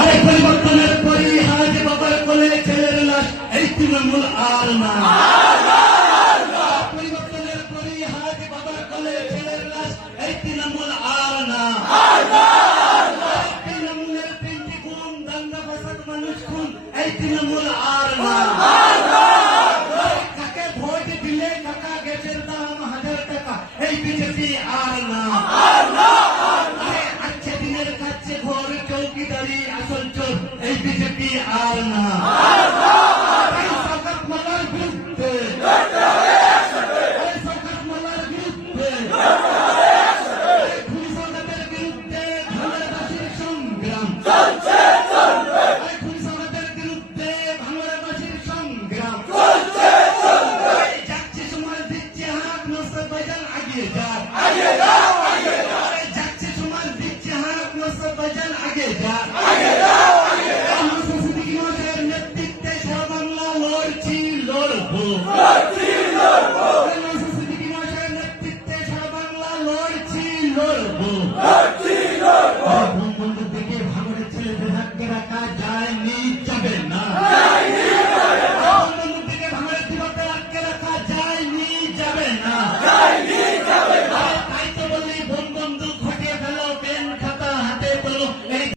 আরে পরিবর্তনের পরিহাজ বাবার কোলে ছেলের লাশ এই তৃণমূল আর না। পরিবর্তনের পরিহাজ বাবার কোলে ছেলের লাশ এই তৃণমূল আর না। তৃণমূলের 3টি গুণ দাঙ্গা ফাসাদ মানুষ খুন এই তৃণমূল আর না। কাকে ভোট দিলে কাকা গ্যাসের দাম 1000 টাকা এই বিজেপি আর না। আচ্ছা দিনের কাছে ঘর চৌকিদারি আসল চোর এই বিজেপি আর না। শওকত মোল্লার বিরুদ্ধে, শওকত মোল্লার বিরুদ্ধে, খুনি শওকতের বিরুদ্ধে ভাঙড়বাসীর সংগ্রাম চলছে। খুনি শওকতের বিরুদ্ধে ভাঙড়বাসীর সংগ্রাম চলছে। যাচ্ছে সময় দিচ্ছে হাত নসর বাজান আগিয়ে যাক, আগিয়ে যাক, আগিয়ে যাক। যাচ্ছে সময় দিচ্ছে হাত নসর বাজান আগে যাক, আগে যাক।